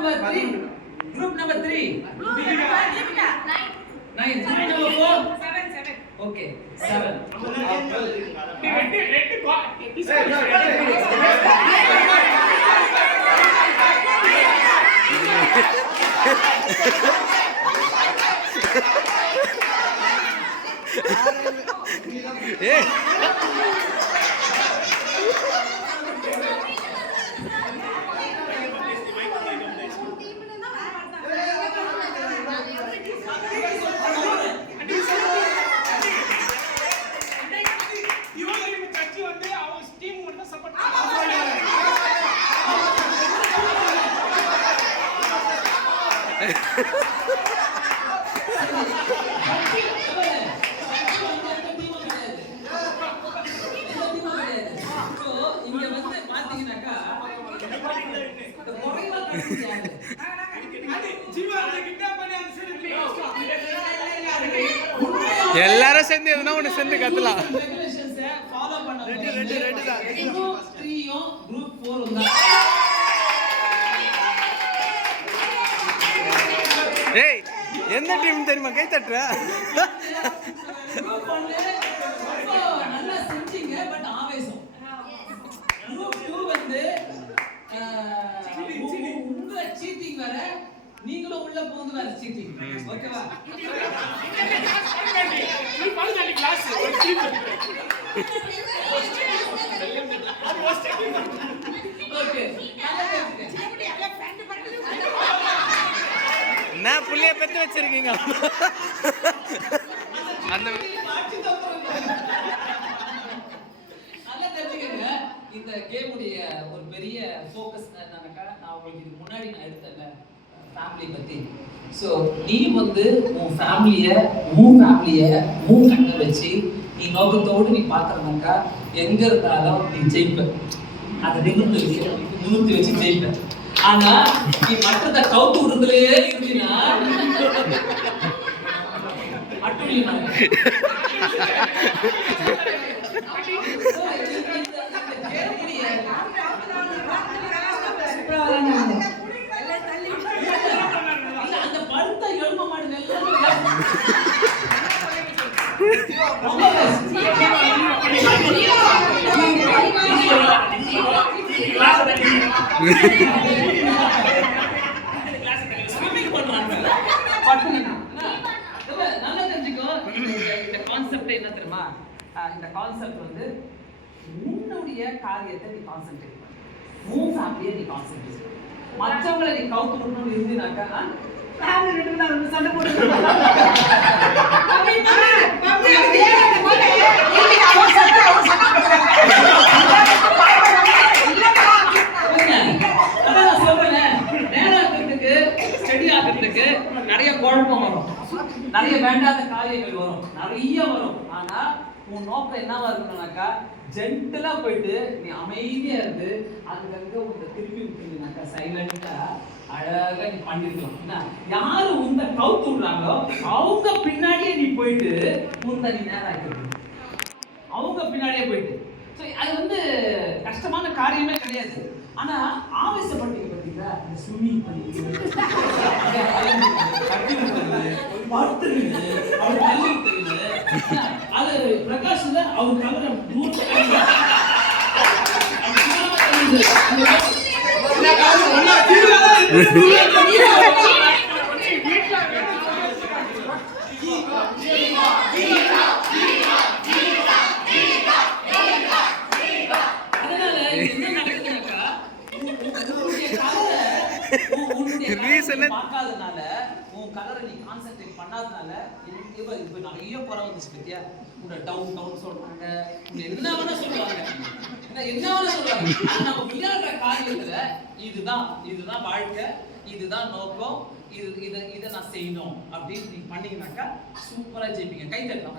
number 3. Group number 3. 9. Group number 4. 7. Okay, 7. Hey. எல்லாரும் சேர்ந்து எதுனா ஒன்று சேர்ந்து கத்தலாம். ஏய் எந்த டீம் தெரியுமா கை தட்டுற? நீங்களும் உள்ள போந்து வேற சீட்டிங். ஓகேவா? ஓகே. நான் புள்ளைய பெத்து வச்சிருக்கீங்க. அந்த இந்த கேமுடைய ஒரு பெரிய ஃபோக்கஸ் என்னன்னாக்கா, நான் உங்களுக்கு இதுக்கு முன்னாடி நான் எடுத்தேன்ல ஃபேமிலி பத்தி. ஸோ நீ வந்து உன் ஃபேமிலியை உன் கண்ணை வச்சு நீ நோக்கத்தோடு நீ பார்க்கறனாக்கா எங்க இருந்தாலும் நீ ஜெயிப்ப. அதை நிமிர்த்தி வச்சு ஜெயிப்ப. ஆனா நீ மற்றதை கவுத்து விடுறதுலே இருந்தீங்கன்னா அந்த படுத்த எழும மாடு நல்லா தெரிஞ்சுக்கோ. இந்த கான்செப்ட் என்ன தெரியுமா? இந்த கான்செப்ட் வந்து உன்னுடைய காரியத்தை நீ கான்சென்ட்ரேட் பண்ணு, உன் ஃபேமிலியை நீ கான்சென்ட்ரேட் பண்ணு. மற்றவங்களை நீ கவுத்து விடணும்னு இருந்தீனாக்கா சண்டை போட்டு நிறைய குழப்பம் வரும், நிறைய வேண்டாத காரியங்கள் வரும், நிறைய வரும். ஆனா உன் நோக்கம் என்னவா இருக்கணும்னாக்கா, ஜென்டலா போயிட்டு நீ அமைதியா இருந்து அங்கங்க உன்னை திருப்பி விட்டுனாக்கா சைலண்டா அழகா நீ பண்ணிருக்கலாம். யாரு உன்னை கவுத்து விடுறாங்களோ அவங்க பின்னாடியே நீ போயிட்டு உன்னை நீ நேரம் ஆக்கிடுங்க, அவங்க பின்னாடியே போயிட்டு. ஸோ அது வந்து கஷ்டமான காரியமே கிடையாது. ஆனா ஆவேசப்பட்டீங்க பார்த்தீங்களா, இந்த ஸ்விம்மிங் பண்ணிட்டு அது பிரகாஷ்ல அவர் கலர பார்க்காதனால உன் கலரை நீ கான்சென்ட்ரேட் பண்ணாதனால இப்ப நிறைய குறை வந்துச்சு பத்தியா. உன்னை டவுன் சொல்றாங்க, உன்னை என்ன வேணா சொல்லுவாங்க. நம்ம விளையாடுற காரியத்துல இதுதான் வாழ்க்கை, இதுதான் நோக்கம், இதை நான் செய்யணும் அப்படின்னு நீங்க பண்ணீங்கன்னாக்கா சூப்பரா ஜெயிப்பீங்க. கை தட்டலாம்.